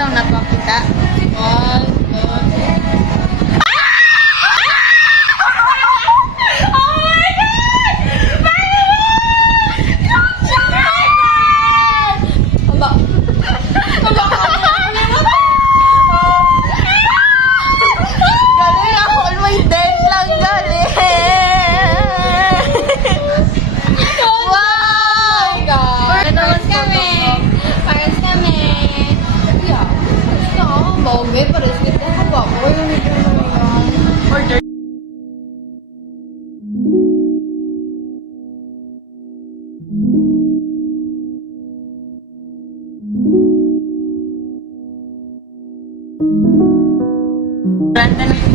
Itong napakita. 1, 2, 3. Okay, pares kita ako ako yung order.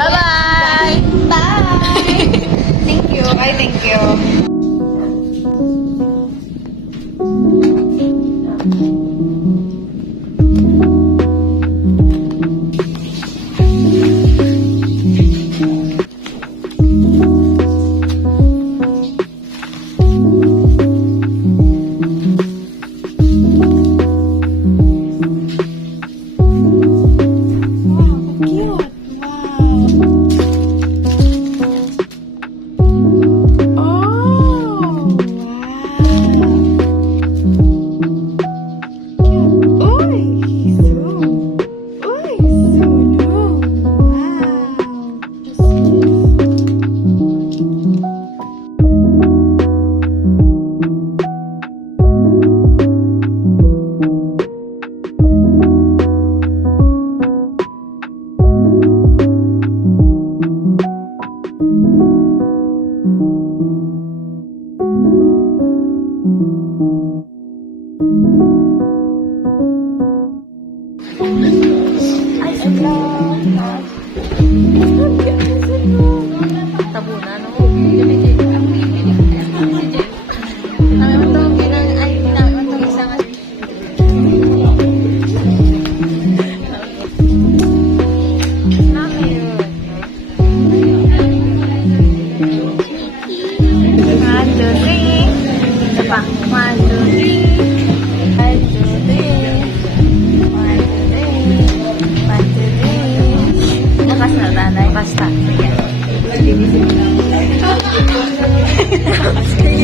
Bye-bye! Bye! Thank you. I thank you.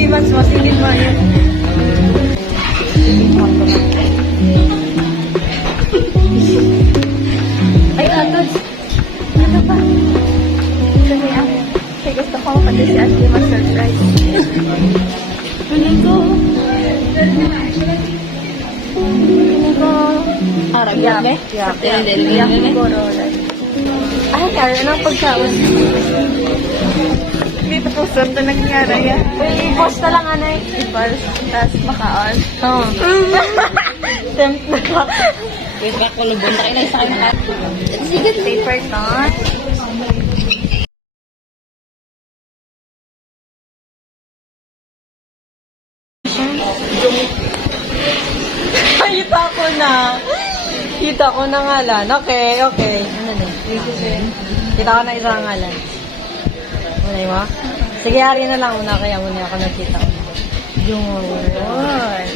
Mas masilin mo yun. Ay, Atos. Ano ba? Sabi ako. Kaya gusto ko pati si Ashley mag-surprise. Piling ko. Arag yan, eh? Yak. Yak. Ay, kaya anong pagkawas? Dito po, sir, na nangyari yan. I-post na lang, ano eh. I-post, tapos maka-on. Oo. Tempt na ka. Wait, back, kulubon na kayo na isa kayo na ka. Sige, paper ton. Kita ko na. Kita ko na ngalan. Okay, okay. Ano na? Kita ko na isang ngalan. Unay mo? Sige, hari na lang una. Kaya muna ako nakita ko. Yun.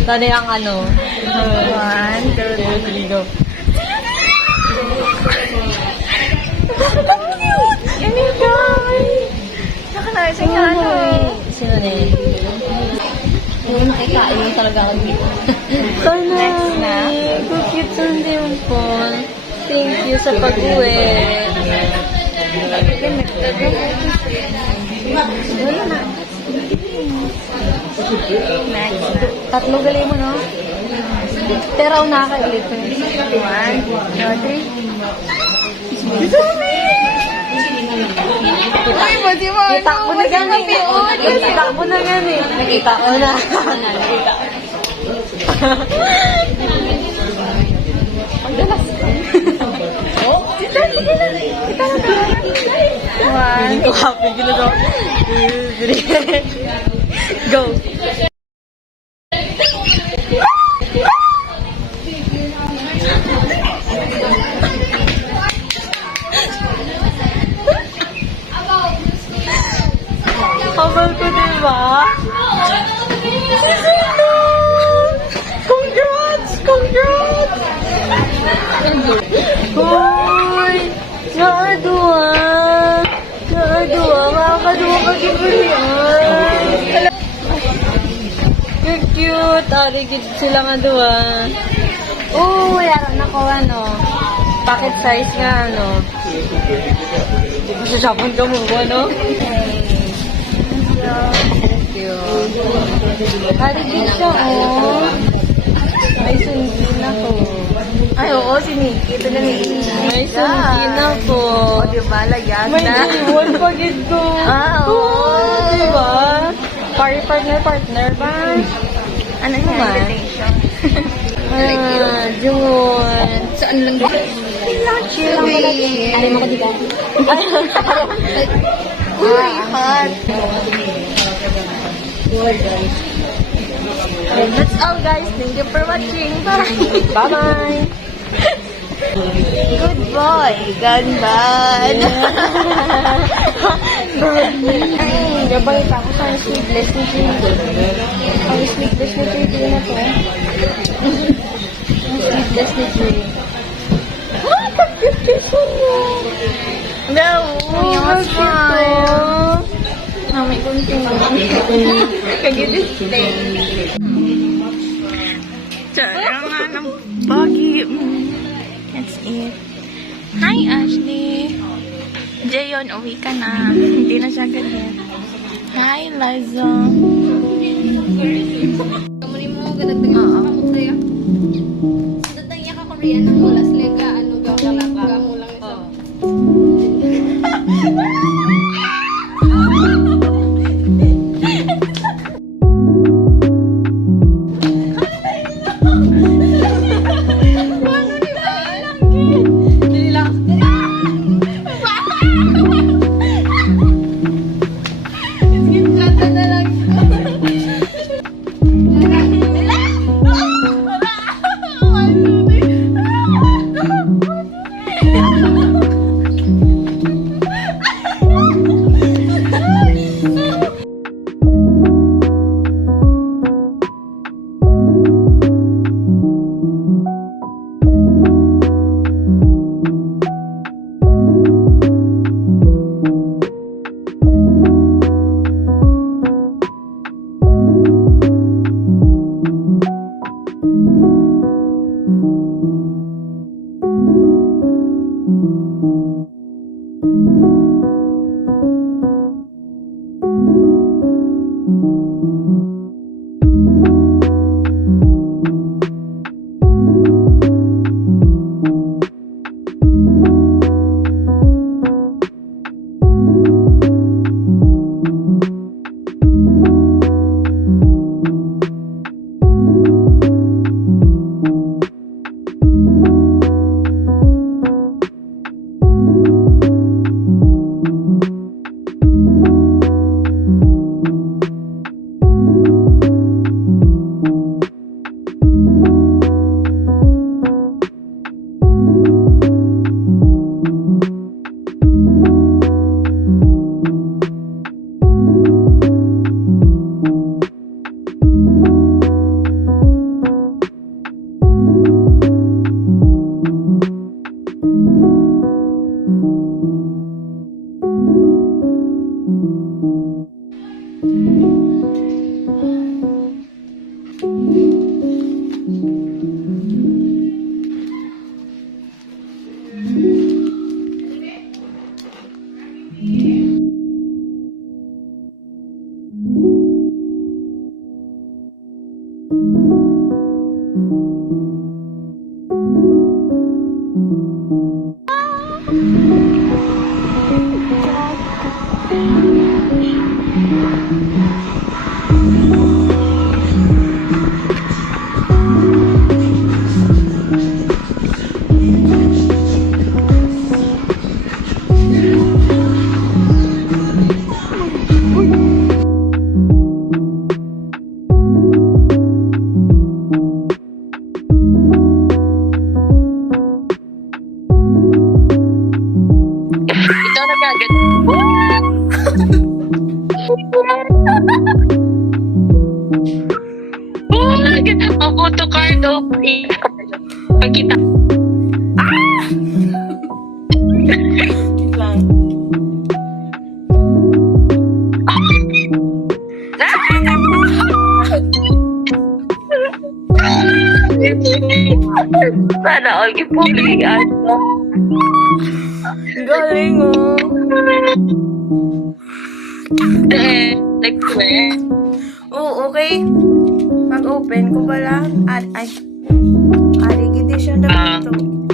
Tadi ang ano. 1, 2, 3, go. Ang cute! Inigay! Nakalawin sa inyo ano eh. Sino na eh? Yung nakikain mo talaga ako dito. Next na. Good cute sa dimple. Thank you sa pag-uwi. Wala na. Next. Tatlo gali mo, no? Teraw na ka ulit. 1, 2, 3. Itakbo na gani. Itakbo na gani. Nakita ko na. Pagdalas ka. Oh? Kita na. Kita na. 1, 2, happy. Ginagawa. 2, 3. Go. Habal ko, diba? Congrats! Congrats! Hoy! Nakadua! Nakadua! Makakadua ka kiburian! Cute! Arigid sila nga dua. Oo, yaran ako ano. Pocket size nga ano. Masasapon ka mo ano? Thank you. Arigid siya oh. May sungin ako. Ay, oo, si Nikki. Ito na Nikki. May sungin ako. O, diba? Lagyan May na. iwan pagid ko. Oo. Diba? Partner ba? Ano yan? Naman. Invitation. June. Saan lang ba? Chill lang pala. Alam mo ko diba? Uy, hot. That's all, guys. Thank you for watching. Bye. Bye-bye. Good boy. Gone bad. Gabay pa ako sa sleeveless ni June. Ang sleeveless ni June na to. Ang sleeveless ni June. Ah, ka-cute mo. No. Ang smile. May kunting kagidis day. Tsara nga ng bagi. That's it. Hi, Ashley. Jayon, uwi ka na. Hindi na siya ganyan. Hi, Liza. Kamu mo gadagdag ka mo tayo. Datang ya ka Korean ng mulas lega ano gagalaka mo lang isa. Wait lang. Sana all ipulian mo. Galing, oh. Like, Oo, okay. Pag-open ko pala. Ay. Aligid siya na ito.